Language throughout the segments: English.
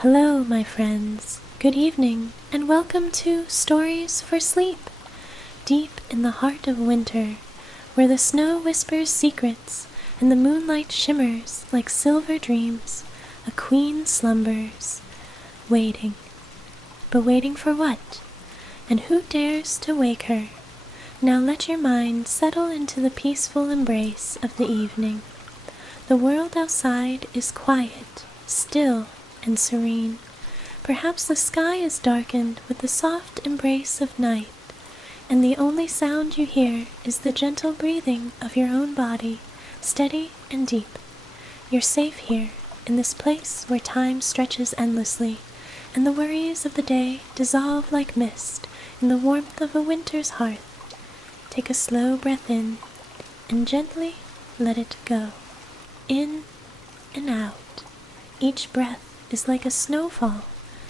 Hello, my friends. Good evening, and welcome to Stories for Sleep. Deep in the heart of winter, where the snow whispers secrets and the moonlight shimmers like silver dreams, a queen slumbers, waiting. But waiting for what? And who dares to wake her? Now let your mind settle into the peaceful embrace of the evening. The world outside is quiet, still, and serene. Perhaps the sky is darkened with the soft embrace of night, and the only sound you hear is the gentle breathing of your own body, steady and deep. You're safe here, in this place where time stretches endlessly, and the worries of the day dissolve like mist in the warmth of a winter's hearth. Take a slow breath in, and gently let it go. In and out. Each breath is like a snowfall,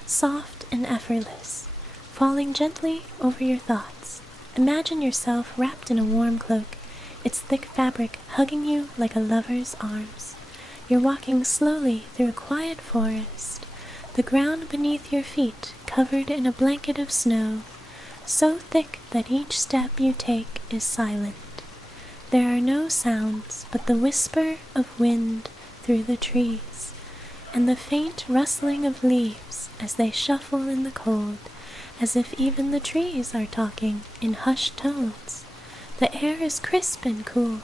soft and effortless, falling gently over your thoughts. Imagine yourself wrapped in a warm cloak, its thick fabric hugging you like a lover's arms. You're walking slowly through a quiet forest, the ground beneath your feet covered in a blanket of snow, so thick that each step you take is silent. There are no sounds but the whisper of wind through the trees, and the faint rustling of leaves as they shuffle in the cold, as if even the trees are talking in hushed tones. The air is crisp and cool,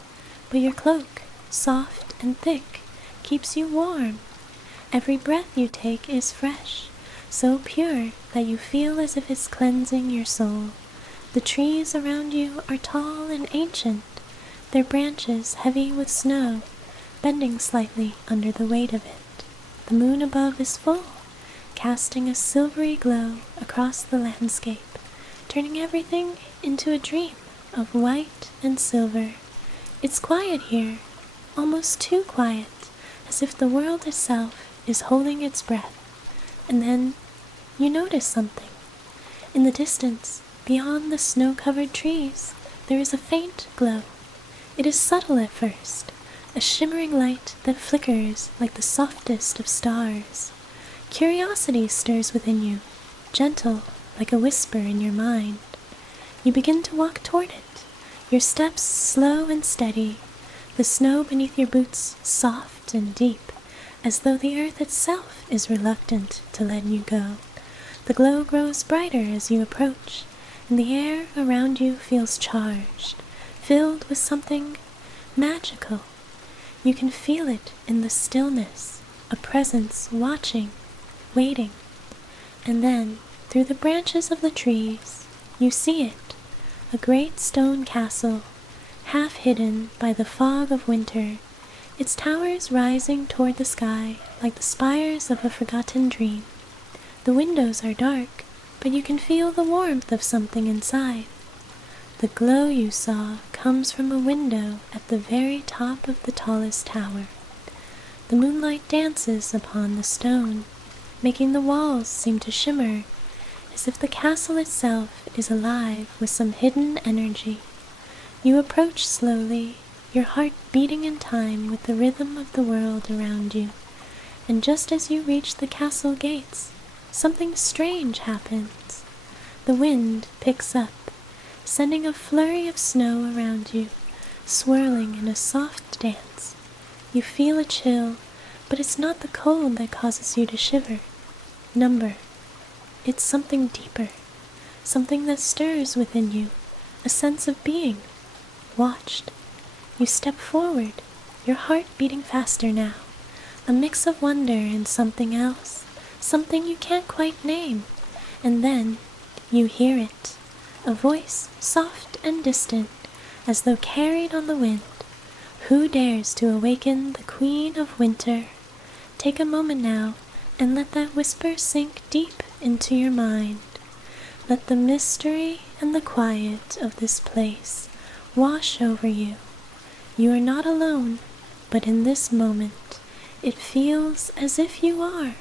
but your cloak, soft and thick, keeps you warm. Every breath you take is fresh, so pure that you feel as if it's cleansing your soul. The trees around you are tall and ancient, their branches heavy with snow, bending slightly under the weight of it. The moon above is full, casting a silvery glow across the landscape, turning everything into a dream of white and silver. It's quiet here, almost too quiet, as if the world itself is holding its breath. And then you notice something. In the distance, beyond the snow-covered trees, there is a faint glow. It is subtle at first, a shimmering light that flickers like the softest of stars. Curiosity stirs within you, gentle like a whisper in your mind. You begin to walk toward it, your steps slow and steady, the snow beneath your boots soft and deep, as though the earth itself is reluctant to let you go. The glow grows brighter as you approach, and the air around you feels charged, filled with something magical. You can feel it in the stillness, a presence watching, waiting. And then, through the branches of the trees, you see it, a great stone castle, half hidden by the fog of winter, its towers rising toward the sky like the spires of a forgotten dream. The windows are dark, but you can feel the warmth of something inside. The glow you saw comes from a window at the very top of the tallest tower. The moonlight dances upon the stone, making the walls seem to shimmer, as if the castle itself is alive with some hidden energy. You approach slowly, your heart beating in time with the rhythm of the world around you, and just as you reach the castle gates, something strange happens. The wind picks up, sending a flurry of snow around you, swirling in a soft dance. You feel a chill, but it's not the cold that causes you to shiver. Number. It's something deeper, something that stirs within you, a sense of being watched. You step forward, your heart beating faster now, a mix of wonder and something else, something you can't quite name. And then you hear it. A voice, soft and distant, as though carried on the wind. Who dares to awaken the Queen of Winter? Take a moment now, and let that whisper sink deep into your mind. Let the mystery and the quiet of this place wash over you. You are not alone, but in this moment, it feels as if you are,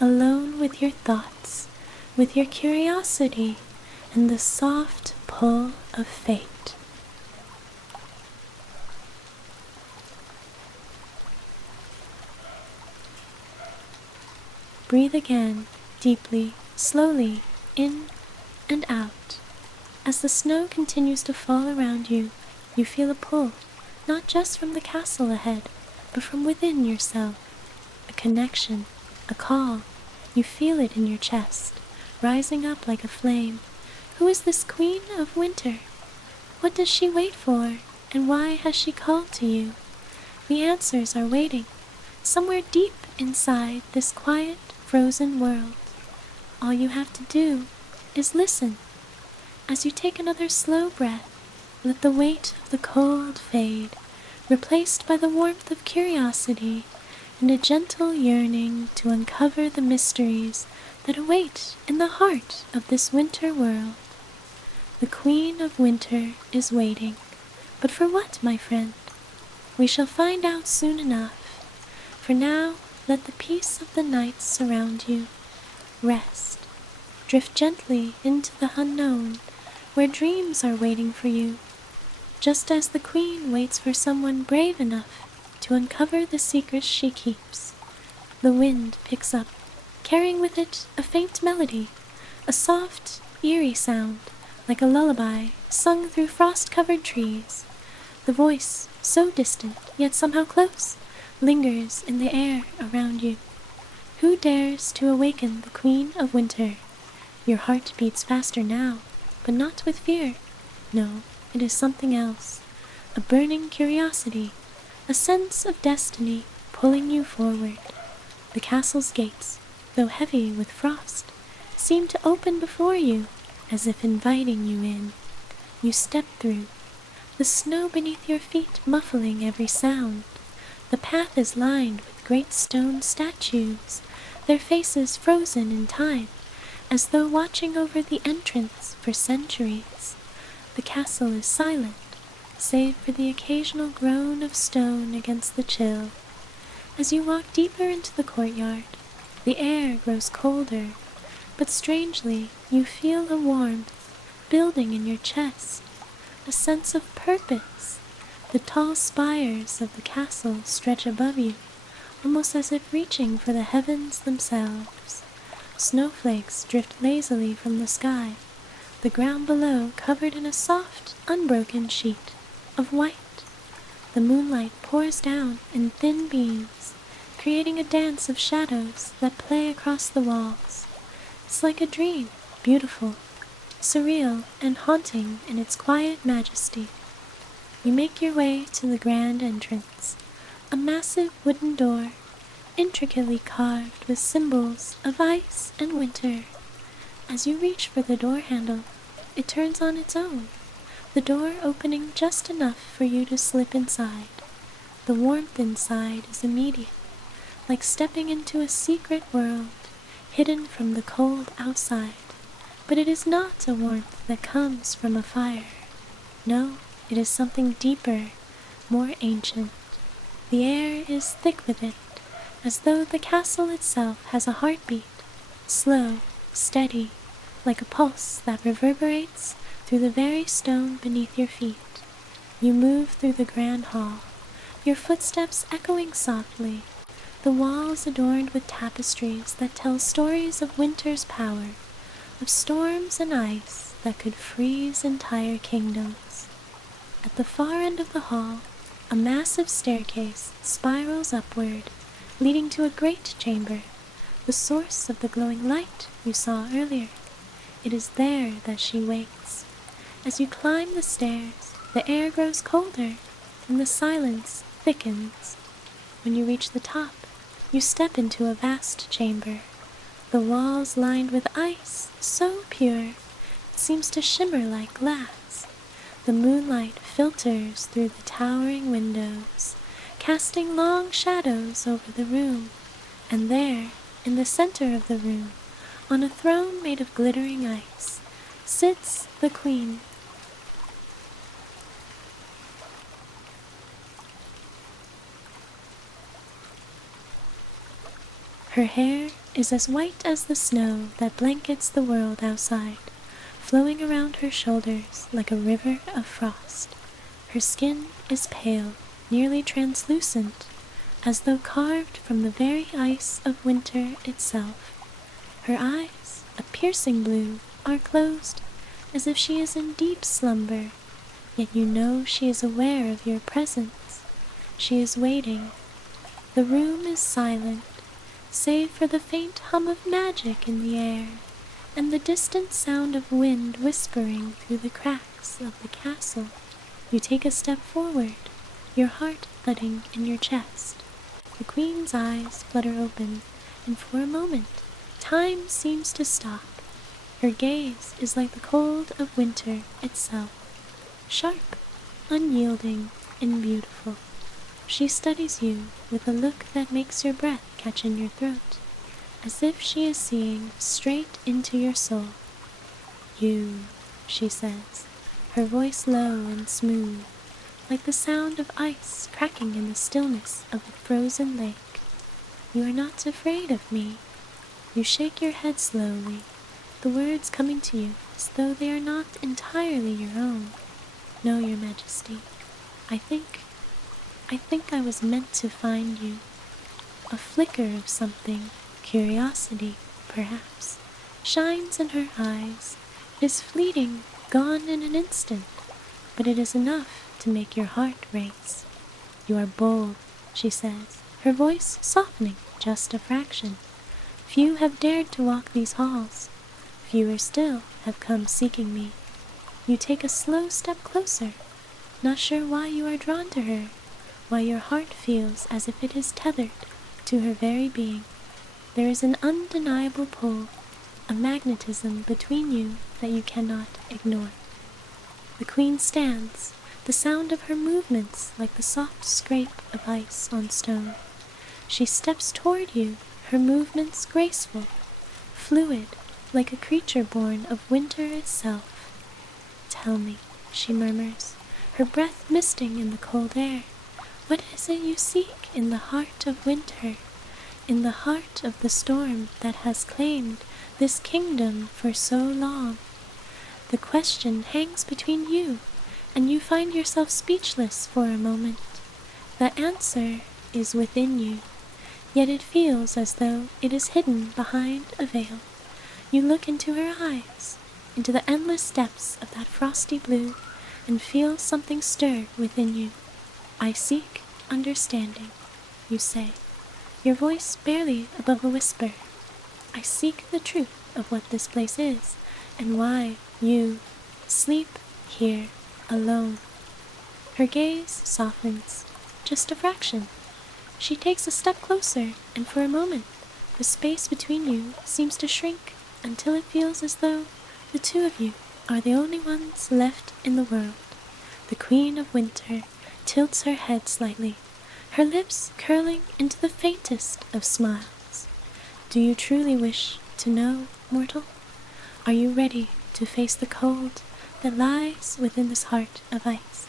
alone with your thoughts, with your curiosity, and the soft pull of fate. Breathe again, deeply, slowly, in and out. As the snow continues to fall around you, you feel a pull, not just from the castle ahead, but from within yourself. A connection, a call. You feel it in your chest, rising up like a flame. Who is this queen of winter? What does she wait for, and why has she called to you? The answers are waiting, somewhere deep inside this quiet, frozen world. All you have to do is listen. As you take another slow breath, let the weight of the cold fade, replaced by the warmth of curiosity and a gentle yearning to uncover the mysteries that await in the heart of this winter world. The Queen of Winter is waiting. But for what, my friend? We shall find out soon enough. For now, let the peace of the night surround you. Rest. Drift gently into the unknown, where dreams are waiting for you, just as the queen waits for someone brave enough to uncover the secrets she keeps. The wind picks up, carrying with it a faint melody, a soft, eerie sound, like a lullaby sung through frost-covered trees. The voice, so distant, yet somehow close, lingers in the air around you. Who dares to awaken the Queen of Winter? Your heart beats faster now, but not with fear. No, it is something else. A burning curiosity, a sense of destiny pulling you forward. The castle's gates, though heavy with frost, seem to open before you, as if inviting you in. You step through, the snow beneath your feet muffling every sound. The path is lined with great stone statues, their faces frozen in time, as though watching over the entrance for centuries. The castle is silent, save for the occasional groan of stone against the chill. As you walk deeper into the courtyard, the air grows colder, but strangely you feel a warmth building in your chest, a sense of purpose. The tall spires of the castle stretch above you, almost as if reaching for the heavens themselves. Snowflakes drift lazily from the sky, the ground below covered in a soft, unbroken sheet of white. The moonlight pours down in thin beams, creating a dance of shadows that play across the walls. It's like a dream, beautiful, surreal, and haunting in its quiet majesty. You make your way to the grand entrance, a massive wooden door, intricately carved with symbols of ice and winter. As you reach for the door handle, it turns on its own, the door opening just enough for you to slip inside. The warmth inside is immediate, like stepping into a secret world, hidden from the cold outside. But it is not a warmth that comes from a fire. No, it is something deeper, more ancient. The air is thick with it, as though the castle itself has a heartbeat, slow, steady, like a pulse that reverberates through the very stone beneath your feet. You move through the grand hall, your footsteps echoing softly, the walls adorned with tapestries that tell stories of winter's power, of storms and ice that could freeze entire kingdoms. At the far end of the hall, a massive staircase spirals upward, leading to a great chamber, the source of the glowing light you saw earlier. It is there that she waits. As you climb the stairs, the air grows colder, and the silence thickens. When you reach the top, you step into a vast chamber, the walls lined with ice so pure it seems to shimmer like glass. The moonlight filters through the towering windows, casting long shadows over the room, and there, in the center of the room, on a throne made of glittering ice, sits the queen. Her hair is as white as the snow that blankets the world outside, flowing around her shoulders like a river of frost. Her skin is pale, nearly translucent, as though carved from the very ice of winter itself. Her eyes, a piercing blue, are closed, as if she is in deep slumber, yet you know she is aware of your presence. She is waiting. The room is silent, save for the faint hum of magic in the air, and the distant sound of wind whispering through the cracks of the castle. You take a step forward, your heart thudding in your chest. The queen's eyes flutter open, and for a moment, time seems to stop. Her gaze is like the cold of winter itself, sharp, unyielding, and beautiful. She studies you with a look that makes your breath catch in your throat, as if she is seeing straight into your soul. "You," she says, her voice low and smooth, like the sound of ice cracking in the stillness of a frozen lake. "You are not afraid of me." You shake your head slowly, the words coming to you as though they are not entirely your own. "No, your majesty, I think I was meant to find you." A flicker of something, curiosity, perhaps, shines in her eyes. It is fleeting, gone in an instant, but it is enough to make your heart race. "You are bold," she says, her voice softening just a fraction. "Few have dared to walk these halls. Fewer still have come seeking me." You take a slow step closer, not sure why you are drawn to her, why your heart feels as if it is tethered to her very being. There is an undeniable pull, a magnetism between you that you cannot ignore. The queen stands, the sound of her movements like the soft scrape of ice on stone. She steps toward you, her movements graceful, fluid, like a creature born of winter itself. "Tell me," she murmurs, her breath misting in the cold air, "what is it you seek in the heart of winter, in the heart of the storm that has claimed this kingdom for so long?" The question hangs between you, and you find yourself speechless for a moment. The answer is within you, yet it feels as though it is hidden behind a veil. You look into her eyes, into the endless depths of that frosty blue, and feel something stir within you. "I seek understanding," you say, your voice barely above a whisper. "I seek the truth of what this place is, and why you sleep here alone." Her gaze softens, just a fraction. She takes a step closer, and for a moment, the space between you seems to shrink until it feels as though the two of you are the only ones left in the world. The Queen of Winter tilts her head slightly, her lips curling into the faintest of smiles. "Do you truly wish to know, mortal? Are you ready to face the cold that lies within this heart of ice?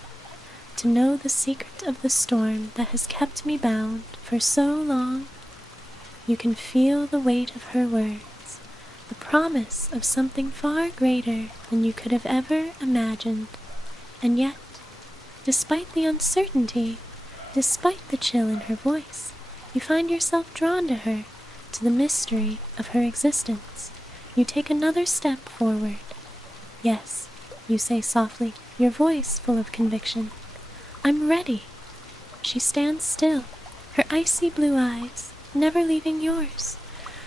To know the secret of the storm that has kept me bound for so long?" You can feel the weight of her words, the promise of something far greater than you could have ever imagined. And yet, despite the uncertainty, despite the chill in her voice, you find yourself drawn to her, to the mystery of her existence. You take another step forward. "Yes," you say softly, your voice full of conviction. "I'm ready." She stands still, her icy blue eyes never leaving yours.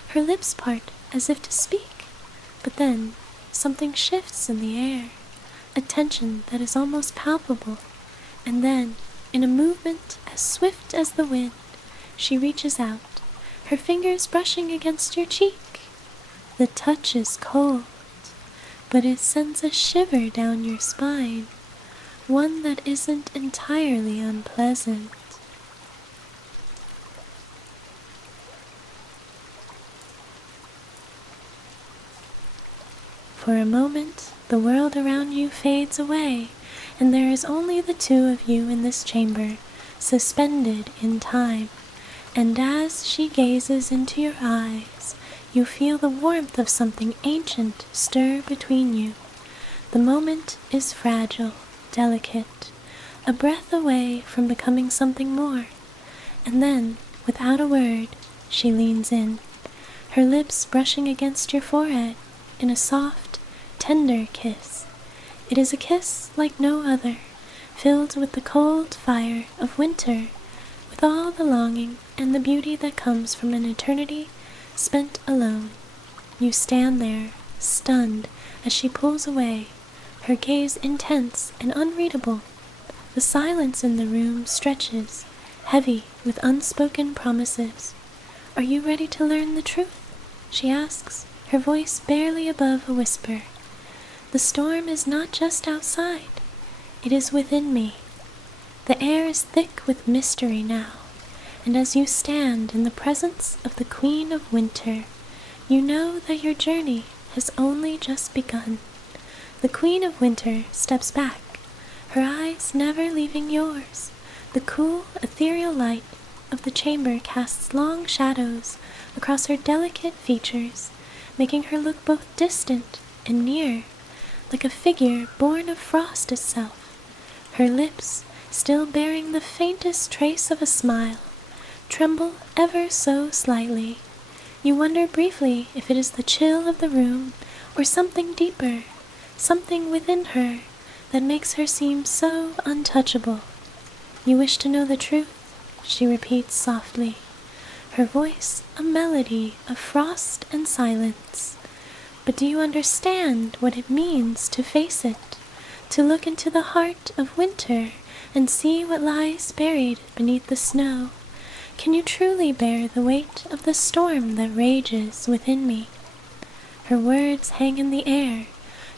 Her lips part as if to speak, but then something shifts in the air, a tension that is almost palpable, and then, in a movement as swift as the wind, she reaches out, her fingers brushing against your cheek. The touch is cold, but it sends a shiver down your spine, one that isn't entirely unpleasant. For a moment, the world around you fades away, and there is only the two of you in this chamber, suspended in time. And as she gazes into your eyes, you feel the warmth of something ancient stir between you. The moment is fragile, delicate, a breath away from becoming something more. and then, without a word, she leans in, her lips brushing against your forehead in a soft, tender kiss. It is a kiss like no other, filled with the cold fire of winter, with all the longing and the beauty that comes from an eternity spent alone. You stand there, stunned, as she pulls away, her gaze intense and unreadable. The silence in the room stretches, heavy with unspoken promises. "Are you ready to learn the truth?" she asks, her voice barely above a whisper. "The storm is not just outside, it is within me. The air is thick with mystery now, and as you stand in the presence of the Queen of Winter, you know that your journey has only just begun." The Queen of Winter steps back, her eyes never leaving yours. The cool, ethereal light of the chamber casts long shadows across her delicate features, making her look both distant and near, like a figure born of frost itself. Her lips, still bearing the faintest trace of a smile, tremble ever so slightly. You wonder briefly if it is the chill of the room or something deeper, something within her that makes her seem so untouchable. "You wish to know the truth?" she repeats softly, her voice a melody of frost and silence. "But do you understand what it means to face it, to look into the heart of winter and see what lies buried beneath the snow? Can you truly bear the weight of the storm that rages within me?" Her words hang in the air,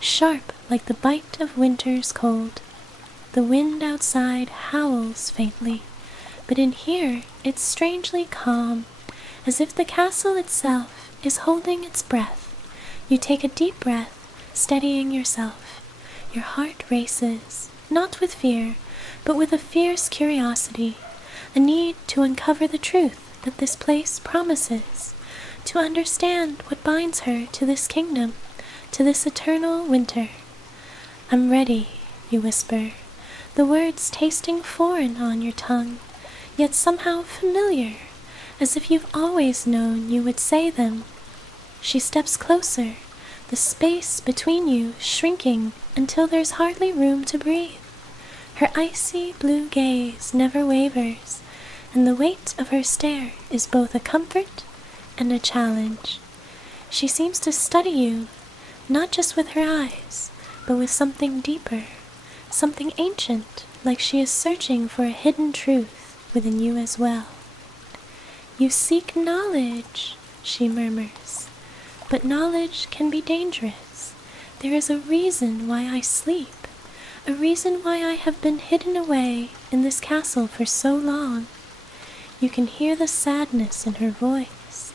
sharp like the bite of winter's cold. The wind outside howls faintly, but in here it's strangely calm, as if the castle itself is holding its breath. You take a deep breath, steadying yourself. Your heart races, not with fear, but with a fierce curiosity, a need to uncover the truth that this place promises, to understand what binds her to this kingdom, to this eternal winter. "I'm ready," you whisper, the words tasting foreign on your tongue, yet somehow familiar, as if you've always known you would say them. She steps closer, the space between you shrinking until there's hardly room to breathe. Her icy blue gaze never wavers, and the weight of her stare is both a comfort and a challenge. She seems to study you, not just with her eyes, but with something deeper, something ancient, like she is searching for a hidden truth within you as well. "You seek knowledge," she murmurs, "but knowledge can be dangerous. There is a reason why I sleep, a reason why I have been hidden away in this castle for so long." You can hear the sadness in her voice,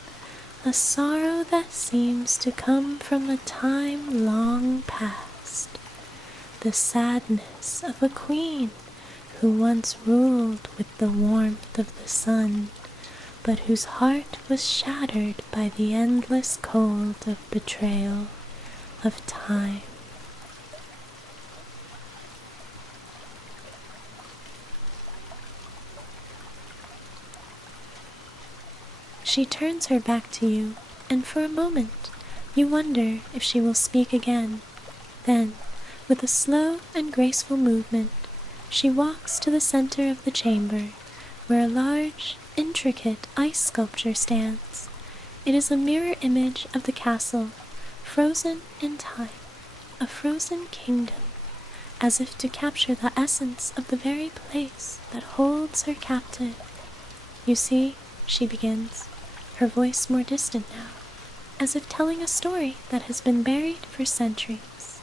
a sorrow that seems to come from a time long past, the sadness of a queen who once ruled with the warmth of the sun, but whose heart was shattered by the endless cold of betrayal, of time. She turns her back to you, and for a moment you wonder if she will speak again. Then, with a slow and graceful movement, she walks to the center of the chamber, where a large, intricate ice sculpture stands. It is a mirror image of the castle, frozen in time, a frozen kingdom, as if to capture the essence of the very place that holds her captive. "You see," she begins, her voice more distant now, as if telling a story that has been buried for centuries.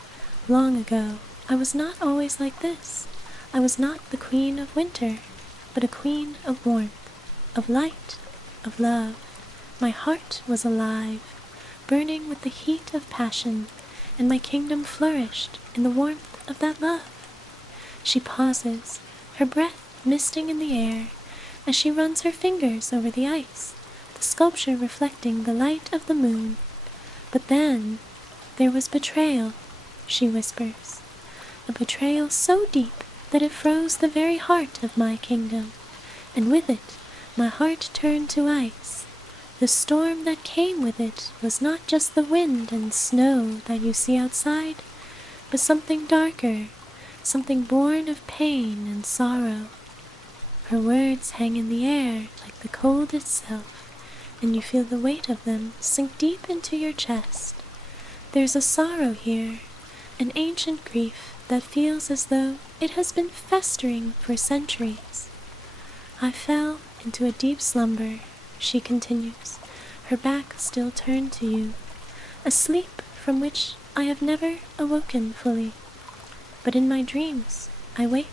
"Long ago, I was not always like this. I was not the Queen of Winter, but a queen of warmth, of light, of love. My heart was alive, burning with the heat of passion, and my kingdom flourished in the warmth of that love." She pauses, her breath misting in the air, as she runs her fingers over the ice, the sculpture reflecting the light of the moon. "But then there was betrayal," she whispers, "a betrayal so deep that it froze the very heart of my kingdom, and with it My heart turned to ice. The storm that came with it was not just the wind and snow that you see outside, but something darker, something born of pain and sorrow. Her words hang in the air like the cold itself, and you feel the weight of them sink deep into your chest. There's a sorrow here, an ancient grief that feels as though it has been festering for centuries. I fell into a deep slumber, she continues, her back still turned to you, a sleep from which I have never awoken fully. But in my dreams, I wait.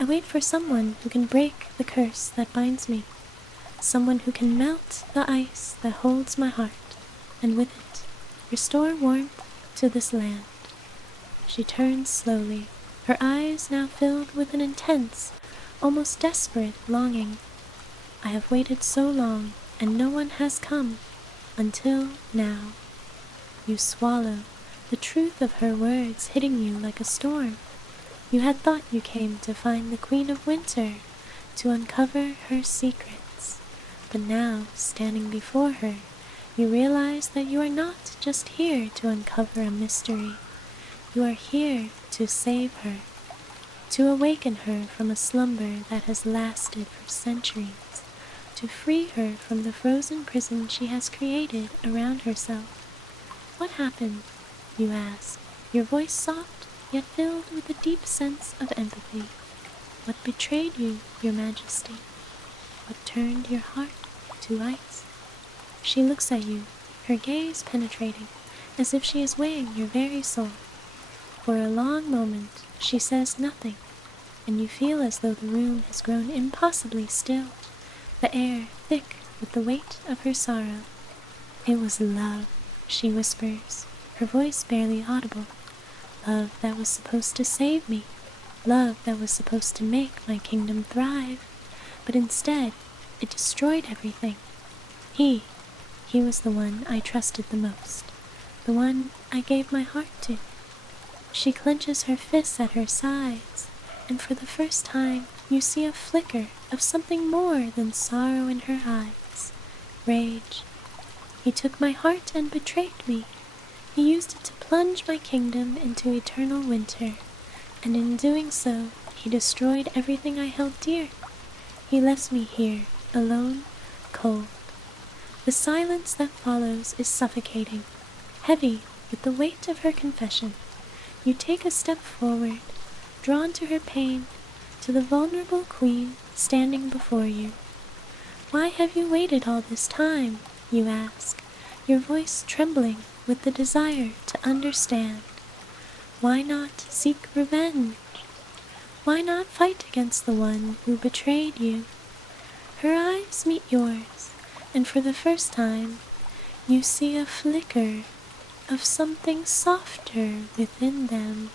I wait for someone who can break the curse that binds me, someone who can melt the ice that holds my heart, and with it, restore warmth to this land. She turns slowly, her eyes now filled with an intense, almost desperate longing. I have waited so long, and no one has come, until now. You swallow, the truth of her words hitting you like a storm. You had thought you came to find the Queen of Winter, to uncover her secrets. But now, standing before her, you realize that you are not just here to uncover a mystery. You are here to save her, to awaken her from a slumber that has lasted for centuries, to free her from the frozen prison she has created around herself. What happened? You ask, your voice soft, yet filled with a deep sense of empathy. What betrayed you, your majesty? What turned your heart to ice? She looks at you, her gaze penetrating, as if she is weighing your very soul. For a long moment, she says nothing, and you feel as though the room has grown impossibly still, the air thick with the weight of her sorrow. It was love, she whispers, her voice barely audible. Love that was supposed to save me, love that was supposed to make my kingdom thrive, but instead, it destroyed everything. He was the one I trusted the most, the one I gave my heart to. She clenches her fists at her sides, and for the first time, you see a flicker of something more than sorrow in her eyes, rage. He took my heart and betrayed me. He used it to plunge my kingdom into eternal winter, and in doing so, he destroyed everything I held dear. He left me here, alone, cold. The silence that follows is suffocating, heavy with the weight of her confession. You take a step forward, drawn to her pain, to the vulnerable queen standing before you. Why have you waited all this time? You ask, your voice trembling with the desire to understand. Why not seek revenge? Why not fight against the one who betrayed you? Her eyes meet yours, and for the first time, you see a flicker of something softer within them,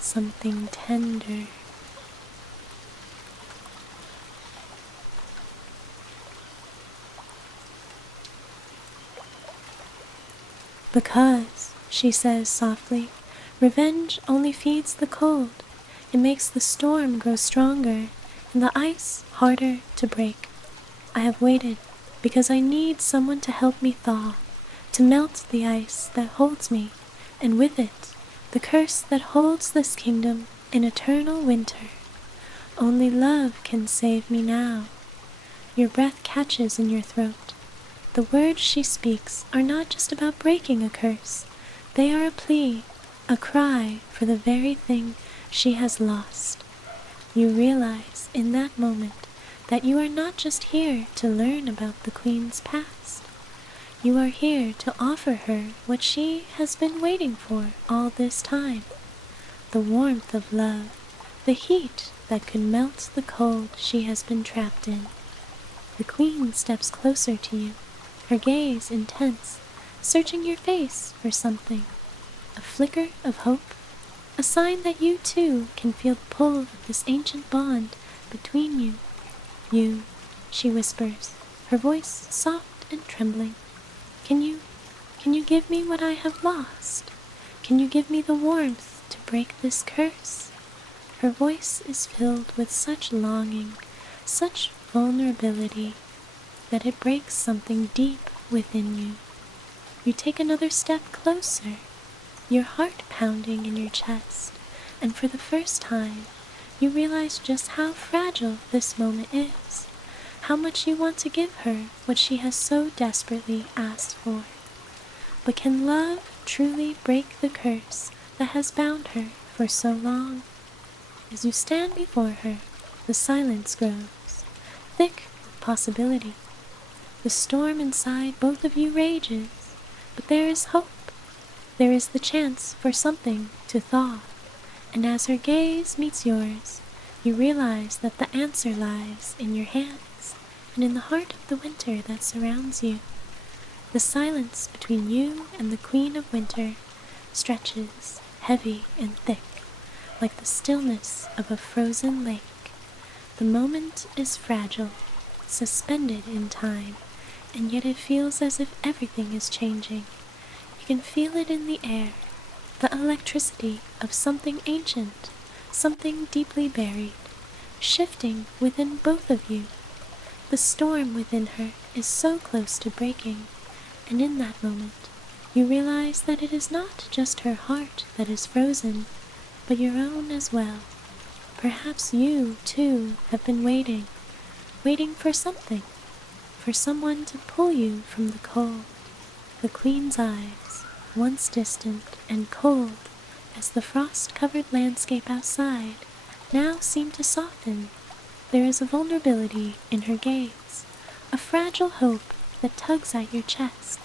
something tender. Because, she says softly, revenge only feeds the cold. It makes the storm grow stronger and the ice harder to break. I have waited because I need someone to help me thaw, to melt the ice that holds me, and with it, the curse that holds this kingdom in eternal winter. Only love can save me now. Your breath catches in your throat. The words she speaks are not just about breaking a curse. They are a plea, a cry for the very thing she has lost. You realize in that moment that you are not just here to learn about the Queen's past. You are here to offer her what she has been waiting for all this time. The warmth of love, the heat that could melt the cold she has been trapped in. The Queen steps closer to you, her gaze intense, searching your face for something. A flicker of hope, a sign that you too can feel the pull of this ancient bond between you. You, she whispers, her voice soft and trembling. Can you give me what I have lost? Can you give me the warmth to break this curse? Her voice is filled with such longing, such vulnerability, that it breaks something deep within you. You take another step closer, your heart pounding in your chest, and for the first time, you realize just how fragile this moment is, how much you want to give her what she has so desperately asked for. But can love truly break the curse that has bound her for so long? As you stand before her, the silence grows, thick with possibility. The storm inside both of you rages, but there is hope. There is the chance for something to thaw, and as her gaze meets yours, you realize that the answer lies in your hands and in the heart of the winter that surrounds you. The silence between you and the Queen of Winter stretches heavy and thick, like the stillness of a frozen lake. The moment is fragile, suspended in time, and yet it feels as if everything is changing. You can feel it in the air, the electricity of something ancient, something deeply buried, shifting within both of you. The storm within her is so close to breaking, and in that moment, you realize that it is not just her heart that is frozen, but your own as well. Perhaps you, too, have been waiting for something, for someone to pull you from the cold. The Queen's eyes, once distant and cold as the frost-covered landscape outside, now seem to soften. There is a vulnerability in her gaze, a fragile hope that tugs at your chest.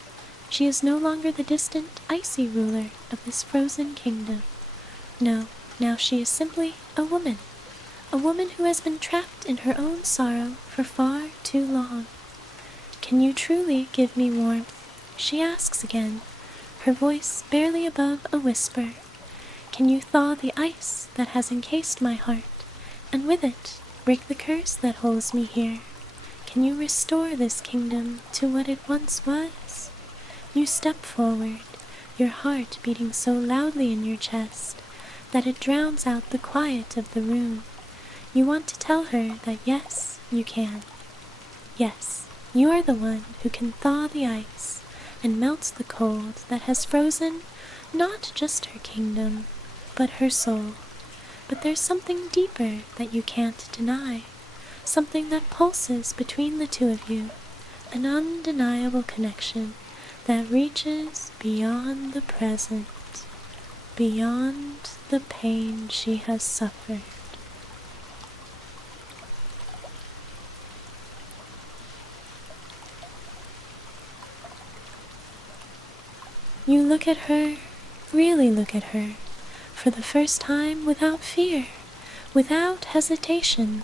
She is no longer the distant, icy ruler of this frozen kingdom. No, now she is simply a woman who has been trapped in her own sorrow for far too long. "Can you truly give me warmth?" she asks again, her voice barely above a whisper. "Can you thaw the ice that has encased my heart, and with it break the curse that holds me here? Can you restore this kingdom to what it once was?" You step forward, your heart beating so loudly in your chest that it drowns out the quiet of the room. You want to tell her that yes, you can. Yes, you are the one who can thaw the ice and melt the cold that has frozen not just her kingdom, but her soul. But there's something deeper that you can't deny, something that pulses between the two of you, an undeniable connection that reaches beyond the present, beyond the pain she has suffered. You look at her, really look at her, for the first time without fear, without hesitation.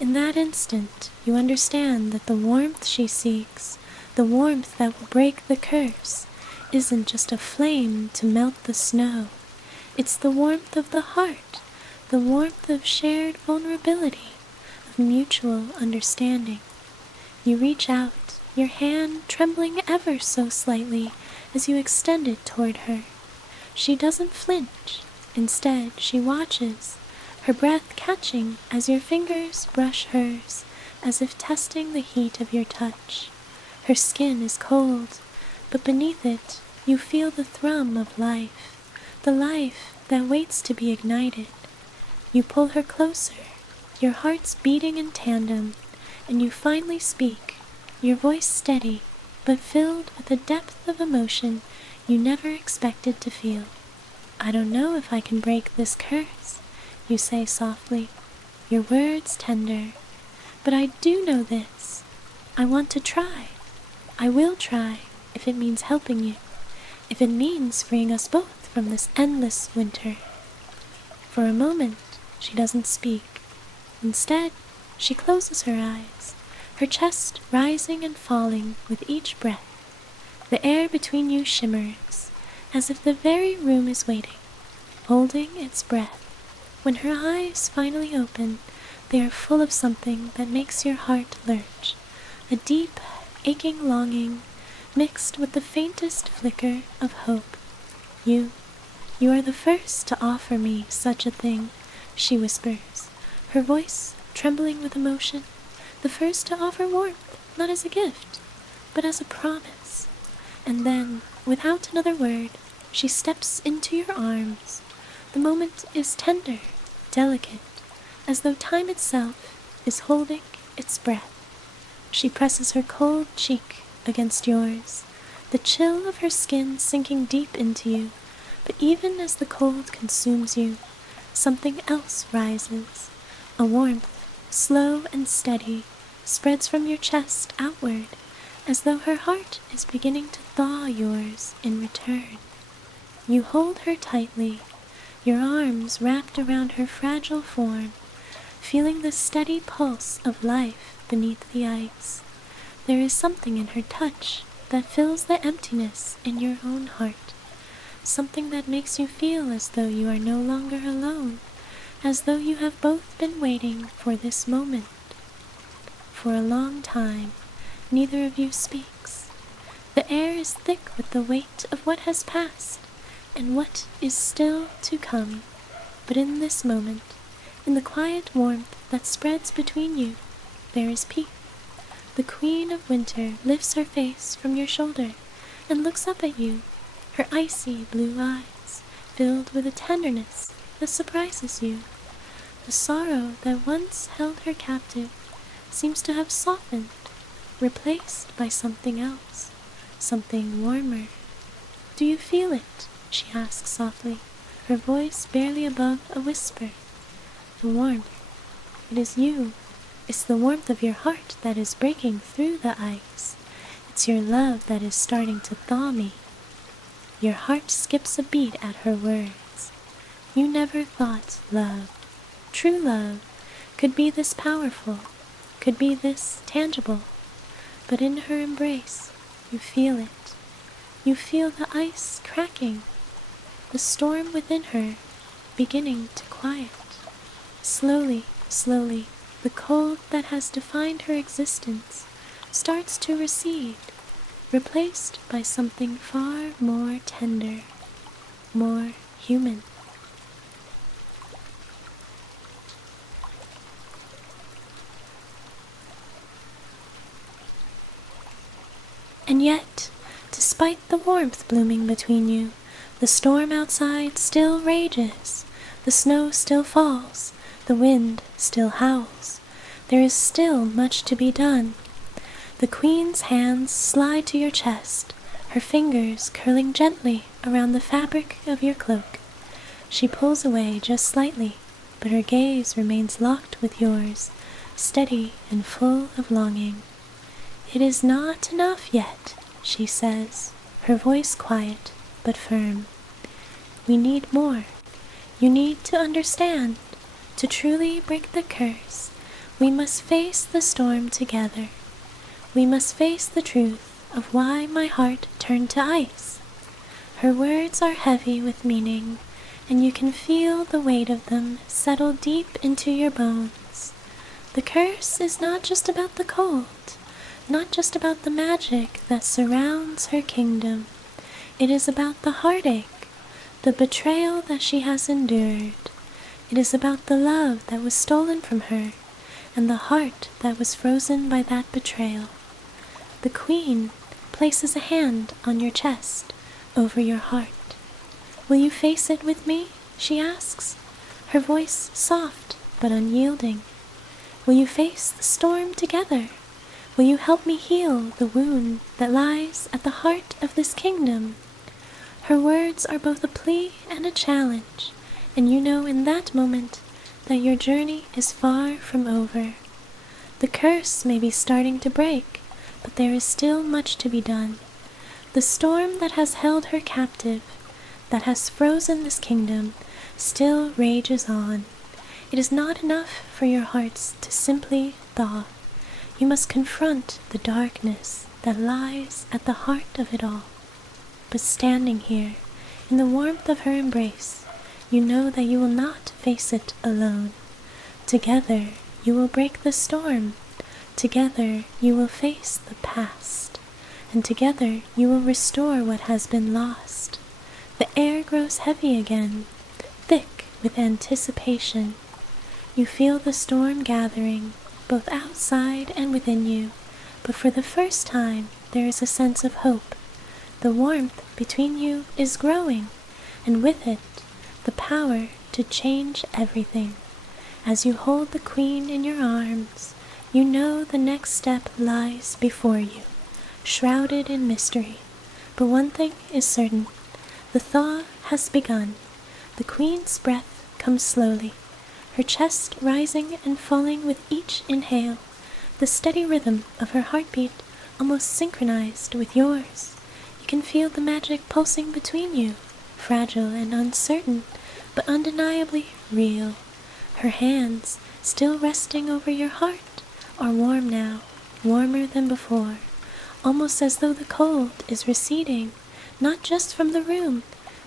In that instant, you understand that the warmth she seeks, the warmth that will break the curse, isn't just a flame to melt the snow. It's the warmth of the heart, the warmth of shared vulnerability, of mutual understanding. You reach out, your hand trembling ever so slightly as you extend it toward her. She doesn't flinch. Instead, she watches, her breath catching as your fingers brush hers, as if testing the heat of your touch. Her skin is cold, but beneath it, you feel the thrum of life, the life that waits to be ignited. You pull her closer, your hearts beating in tandem, and you finally speak, your voice steady, but filled with a depth of emotion you never expected to feel. "I don't know if I can break this curse," you say softly, your words tender. "But I do know this. I want to try. I will try, if it means helping you, if it means freeing us both from this endless winter." For a moment, she doesn't speak. Instead, she closes her eyes, her chest rising and falling with each breath. The air between you shimmers, as if the very room is waiting, holding its breath. When her eyes finally open, they are full of something that makes your heart lurch, a deep, aching longing mixed with the faintest flicker of hope. You are the first to offer me such a thing," she whispers, her voice trembling with emotion. the first to offer warmth, not as a gift, but as a promise. And then, without another word, she steps into your arms. The moment is tender, delicate, as though time itself is holding its breath. She presses her cold cheek against yours, the chill of her skin sinking deep into you, but even as the cold consumes you, something else rises. A warmth, slow and steady, spreads from your chest outward, as though her heart is beginning to thaw yours in return. You hold her tightly, your arms wrapped around her fragile form, feeling the steady pulse of life beneath the ice. There is something in her touch that fills the emptiness in your own heart, something that makes you feel as though you are no longer alone, as though you have both been waiting for this moment. For a long time, neither of you speaks. The air is thick with the weight of what has passed and what is still to come. But in this moment, in the quiet warmth that spreads between you, there is peace. The Queen of Winter lifts her face from your shoulder and looks up at you, her icy blue eyes filled with a tenderness that surprises you. The sorrow that once held her captive seems to have softened, replaced by something else, something warmer. "Do you feel it?" she asks softly, her voice barely above a whisper. "The warmth. It is you. It's the warmth of your heart that is breaking through the ice. It's your love that is starting to thaw me." Your heart skips a beat at her words. You never thought love, true love, could be this powerful, could be this tangible. But in her embrace, you feel it. You feel the ice cracking, the storm within her beginning to quiet. Slowly, slowly, the cold that has defined her existence starts to recede, replaced by something far more tender, more human. And yet, despite the warmth blooming between you, the storm outside still rages, the snow still falls, the wind still howls. There is still much to be done. The Queen's hands slide to your chest, her fingers curling gently around the fabric of your cloak. She pulls away just slightly, but her gaze remains locked with yours, steady and full of longing. "It is not enough yet," she says, her voice quiet but firm. "We need more. You need to understand. To truly break the curse, we must face the storm together. We must face the truth of why my heart turned to ice." Her words are heavy with meaning, and you can feel the weight of them settle deep into your bones. The curse is not just about the cold, not just about the magic that surrounds her kingdom. It is about the heartache, the betrayal that she has endured. It is about the love that was stolen from her, and the heart that was frozen by that betrayal. The Queen places a hand on your chest, over your heart. "Will you face it with me?" she asks, her voice soft but unyielding. "Will you face the storm together? Will you help me heal the wound that lies at the heart of this kingdom?" Her words are both a plea and a challenge, and you know in that moment that your journey is far from over. The curse may be starting to break, but there is still much to be done. The storm that has held her captive, that has frozen this kingdom, still rages on. It is not enough for your hearts to simply thaw. You must confront the darkness that lies at the heart of it all. But standing here, in the warmth of her embrace, you know that you will not face it alone. Together, you will break the storm. Together, you will face the past. And together, you will restore what has been lost. The air grows heavy again, thick with anticipation. You feel the storm gathering, both outside and within you, but for the first time there is a sense of hope. The warmth between you is growing, and with it, the power to change everything. As you hold the Queen in your arms, you know the next step lies before you, shrouded in mystery. But one thing is certain, the thaw has begun. The Queen's breath comes slowly, her chest rising and falling with each inhale, the steady rhythm of her heartbeat almost synchronized with yours. You can feel the magic pulsing between you, fragile and uncertain, but undeniably real. Her hands, still resting over your heart, are warm now, warmer than before, almost as though the cold is receding, not just from the room,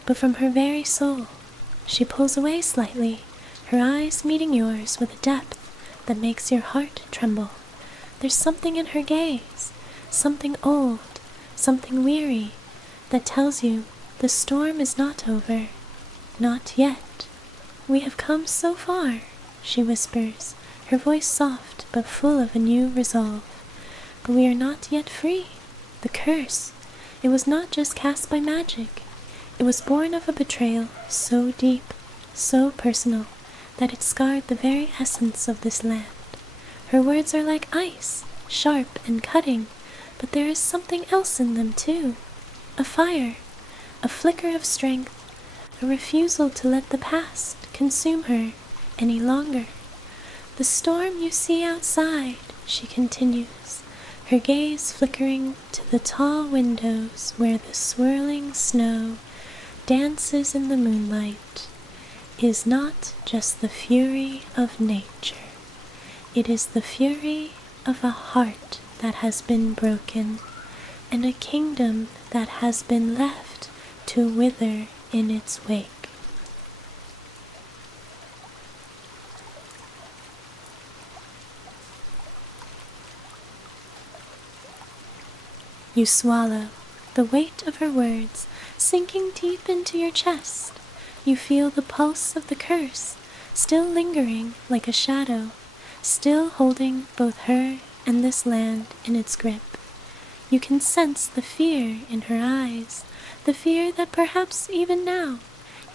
but from her very soul. She pulls away slightly, her eyes meeting yours with a depth that makes your heart tremble. There's something in her gaze, something old, something weary, that tells you the storm is not over. Not yet. We have come so far, she whispers, her voice soft but full of a new resolve. But we are not yet free. The curse, it was not just cast by magic. It was born of a betrayal so deep, so personal, that it scarred the very essence of this land. Her words are like ice, sharp and cutting, but there is something else in them too. A fire, a flicker of strength, a refusal to let the past consume her any longer. The storm you see outside, she continues, her gaze flickering to the tall windows where the swirling snow dances in the moonlight, is not just the fury of nature. It is the fury of a heart that has been broken, and a kingdom that has been left to wither in its wake. You swallow, the weight of her words sinking deep into your chest. You feel the pulse of the curse, still lingering like a shadow, still holding both her and this land in its grip. You can sense the fear in her eyes, the fear that perhaps even now,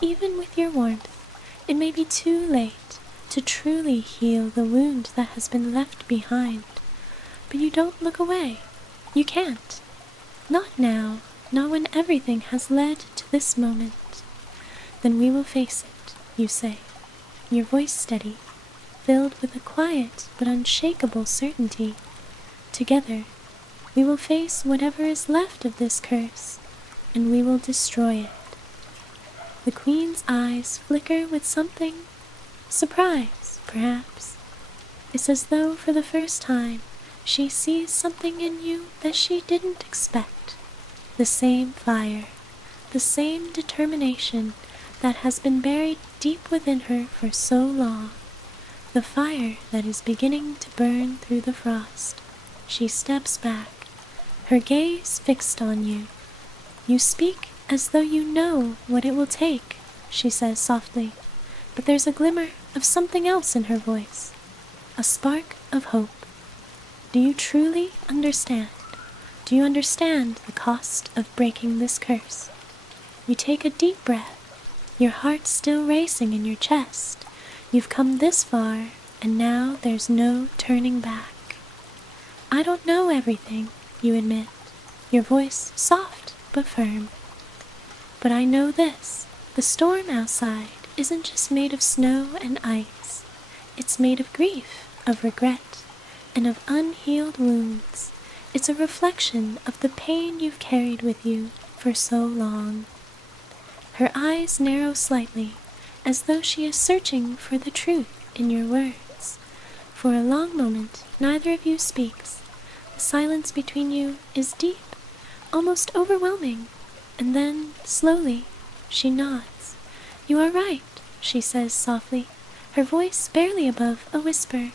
even with your warmth, it may be too late to truly heal the wound that has been left behind. But you don't look away. You can't. Not now, not when everything has led to this moment. Then we will face it, you say, your voice steady, filled with a quiet but unshakable certainty. Together, we will face whatever is left of this curse, and we will destroy it. The Queen's eyes flicker with something, surprise, perhaps. It's as though for the first time she sees something in you that she didn't expect. The same fire, the same determination that has been buried deep within her for so long. The fire that is beginning to burn through the frost. She steps back, her gaze fixed on you. You speak as though you know what it will take, she says softly, but there's a glimmer of something else in her voice, a spark of hope. Do you truly understand? Do you understand the cost of breaking this curse? You take a deep breath, your heart still racing in your chest. You've come this far, and now there's no turning back. I don't know everything, you admit, your voice soft but firm. But I know this, the storm outside isn't just made of snow and ice. It's made of grief, of regret, and of unhealed wounds. It's a reflection of the pain you've carried with you for so long. Her eyes narrow slightly, as though she is searching for the truth in your words. For a long moment, neither of you speaks. The silence between you is deep, almost overwhelming, and then, slowly, she nods. You are right, she says softly, her voice barely above a whisper.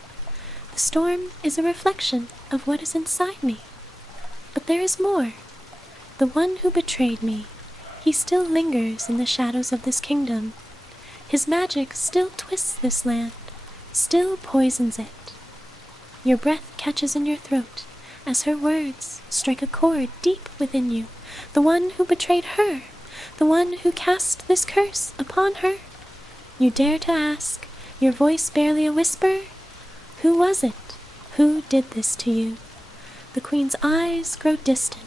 The storm is a reflection of what is inside me. But there is more. The one who betrayed me, he still lingers in the shadows of this kingdom. His magic still twists this land, still poisons it. Your breath catches in your throat as her words strike a chord deep within you. The one who betrayed her, the one who cast this curse upon her. You dare to ask, your voice barely a whisper, who was it? Who did this to you? The queen's eyes grow distant,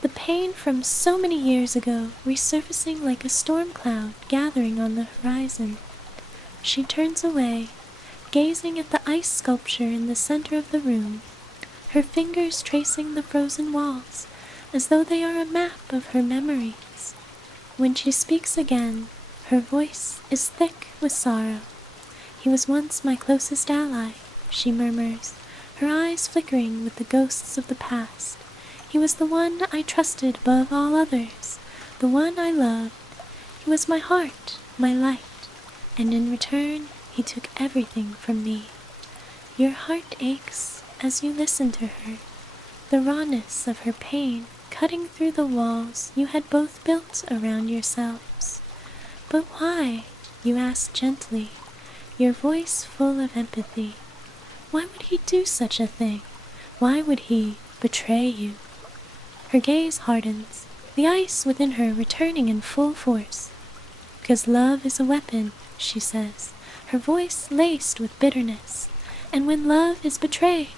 the pain from so many years ago resurfacing like a storm cloud gathering on the horizon. She turns away, gazing at the ice sculpture in the center of the room, her fingers tracing the frozen walls as though they are a map of her memories. When she speaks again, her voice is thick with sorrow. He was once my closest ally, she murmurs, her eyes flickering with the ghosts of the past. He was the one I trusted above all others, the one I loved. He was my heart, my light, and in return he took everything from me. Your heart aches as you listen to her, the rawness of her pain cutting through the walls you had both built around yourselves. But why? You ask gently, your voice full of empathy. Why would he do such a thing? Why would he betray you? Her gaze hardens, the ice within her returning in full force. Because love is a weapon, she says, her voice laced with bitterness. And when love is betrayed,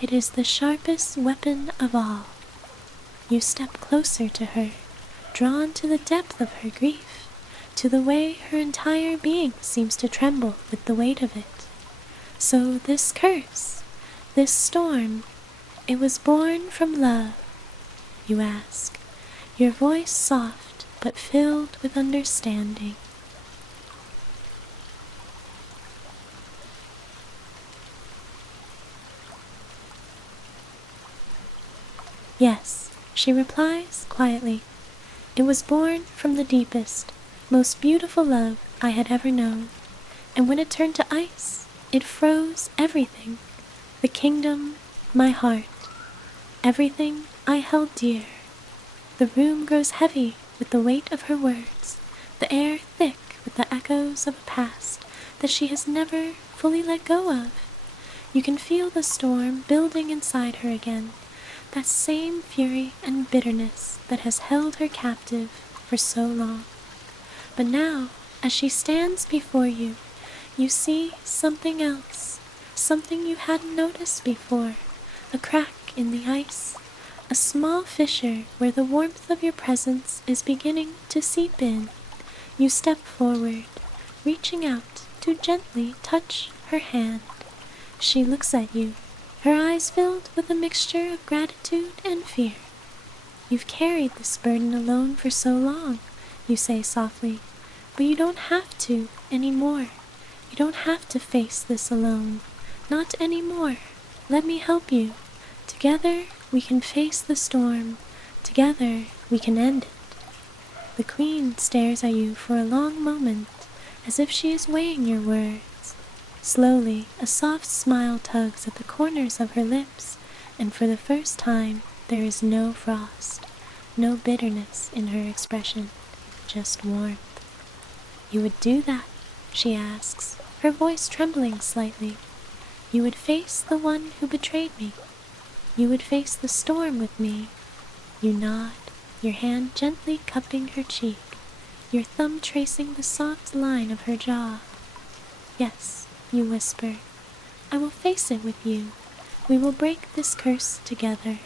it is the sharpest weapon of all. You step closer to her, drawn to the depth of her grief, to the way her entire being seems to tremble with the weight of it. So this curse, this storm, it was born from love, you ask, your voice soft but filled with understanding. Yes, she replies quietly. It was born from the deepest, most beautiful love I had ever known, and when it turned to ice, it froze everything, the kingdom, my heart, everything I held dear. The room grows heavy with the weight of her words, the air thick with the echoes of a past that she has never fully let go of. You can feel the storm building inside her again, that same fury and bitterness that has held her captive for so long. But now, as she stands before you, you see something else, something you hadn't noticed before, a crack in the ice, a small fissure where the warmth of your presence is beginning to seep in. You step forward, reaching out to gently touch her hand. She looks at you, her eyes filled with a mixture of gratitude and fear. You've carried this burden alone for so long, you say softly, but you don't have to anymore. You don't have to face this alone. Not anymore. Let me help you. Together we can face the storm. Together we can end it. The queen stares at you for a long moment, as if she is weighing your words. Slowly, a soft smile tugs at the corners of her lips, and for the first time, there is no frost, no bitterness in her expression, just warmth. You would do that, she asks, her voice trembling slightly. You would face the one who betrayed me. You would face the storm with me. You nod, your hand gently cupping her cheek, your thumb tracing the soft line of her jaw. Yes, you whisper, I will face it with you. We will break this curse together.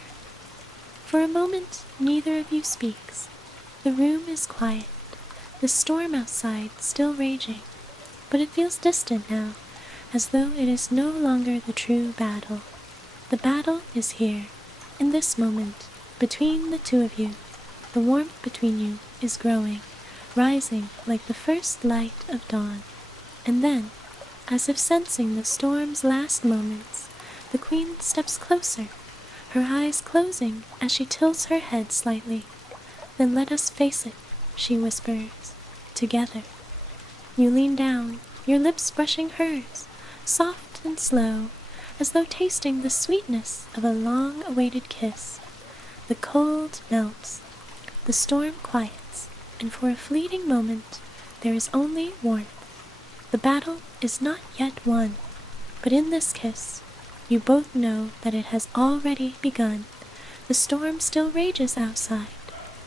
For a moment, neither of you speaks. The room is quiet, the storm outside still raging, but it feels distant now, as though it is no longer the true battle. The battle is here, in this moment, between the two of you. The warmth between you is growing, rising like the first light of dawn. And then, as if sensing the storm's last moments, the queen steps closer, her eyes closing as she tilts her head slightly. Then let us face it, she whispers, together. You lean down, your lips brushing hers, soft and slow, as though tasting the sweetness of a long-awaited kiss. The cold melts, the storm quiets, and for a fleeting moment there is only warmth. The battle is not yet won, but in this kiss, You both know that it has already begun. The storm still rages outside,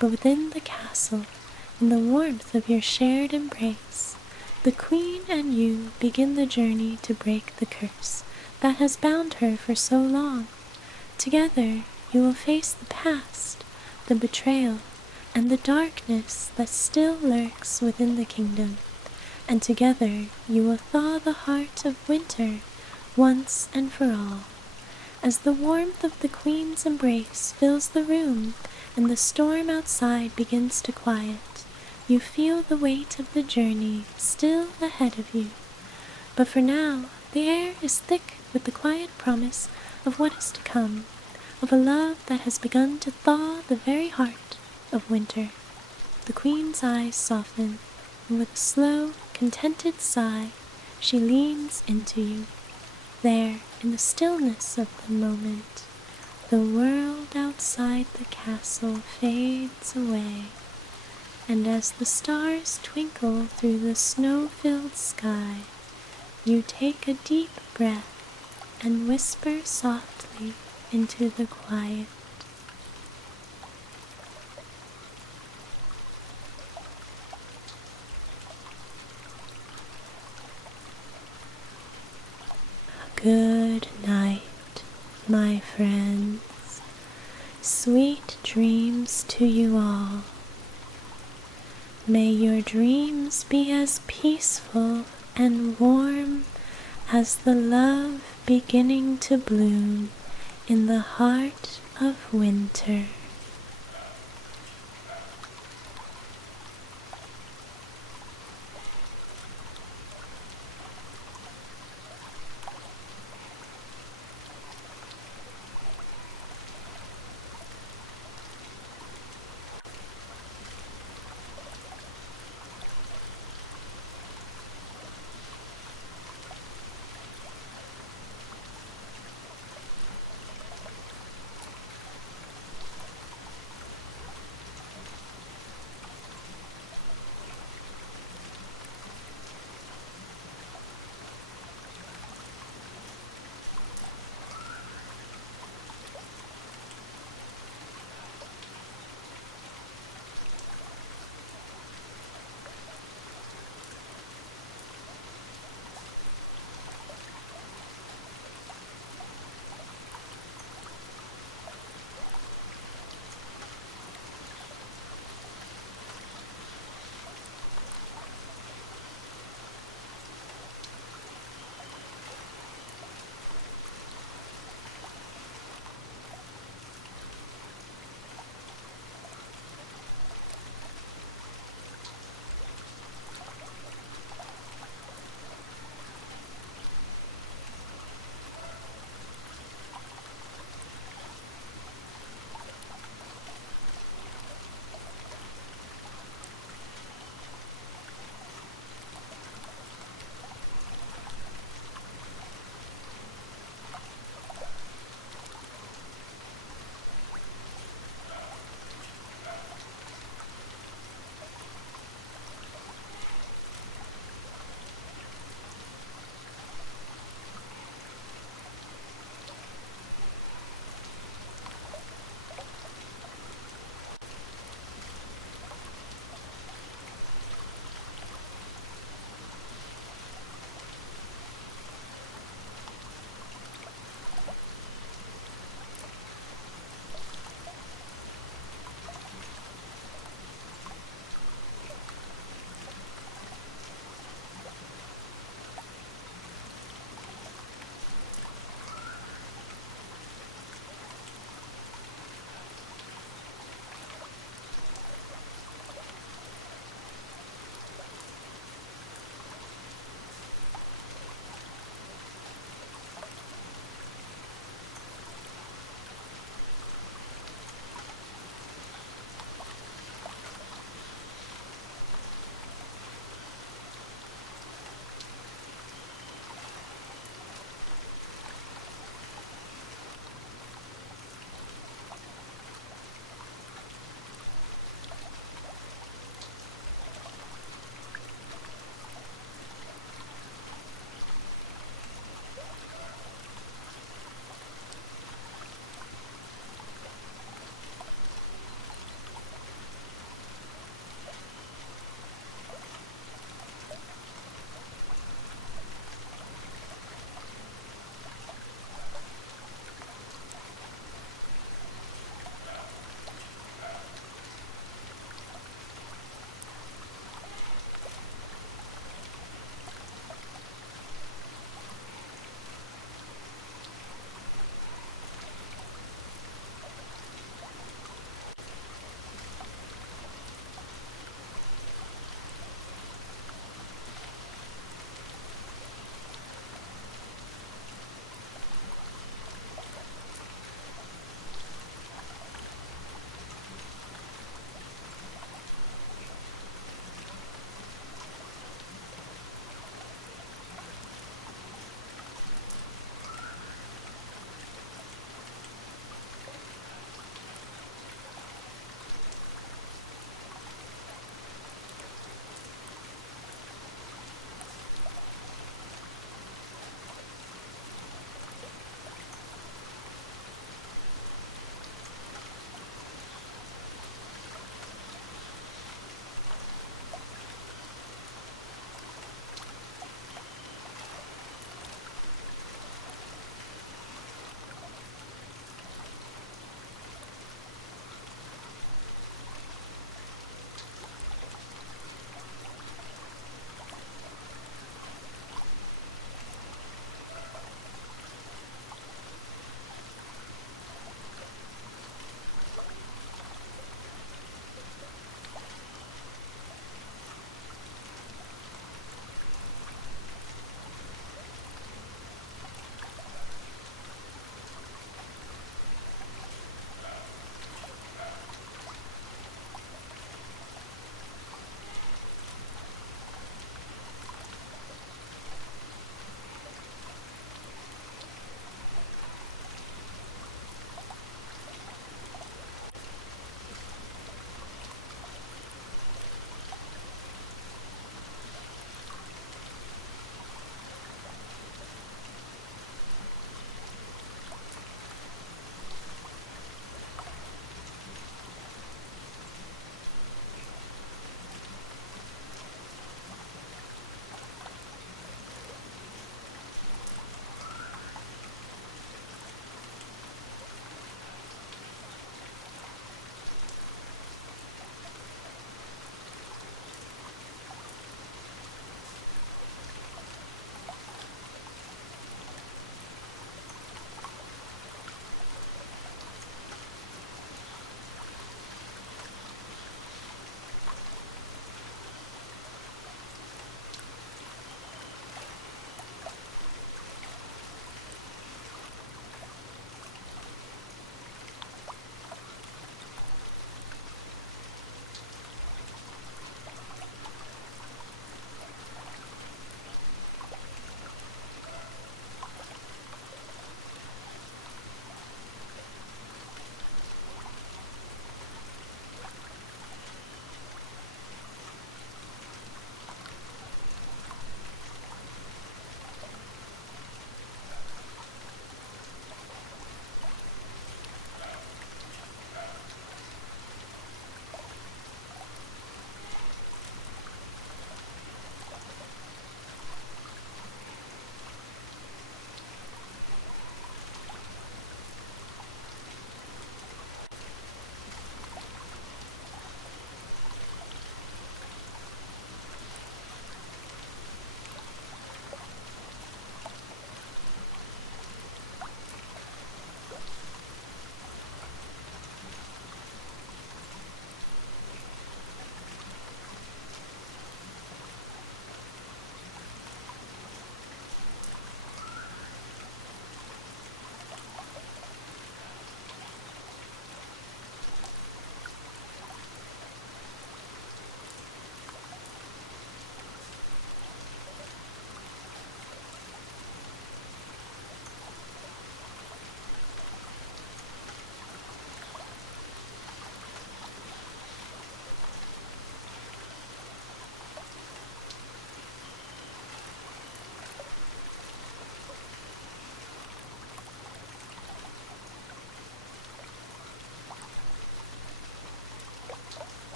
but within the castle, in the warmth of your shared embrace, the queen and you begin the journey to break the curse that has bound her for so long. Together you will face the past, the betrayal, and the darkness that still lurks within the kingdom, and together you will thaw the heart of winter once and for all. As the warmth of the queen's embrace fills the room and the storm outside begins to quiet, you feel the weight of the journey still ahead of you. But for now, the air is thick with the quiet promise of what is to come, of a love that has begun to thaw the very heart of winter. The queen's eyes soften, and with a slow, contented sigh, she leans into you. There, in the stillness of the moment, the world outside the castle fades away, and as the stars twinkle through the snow-filled sky, you take a deep breath and whisper softly into the quiet. Good night, my friends. Sweet dreams to you all. May your dreams be as peaceful and warm as the love beginning to bloom in the heart of winter.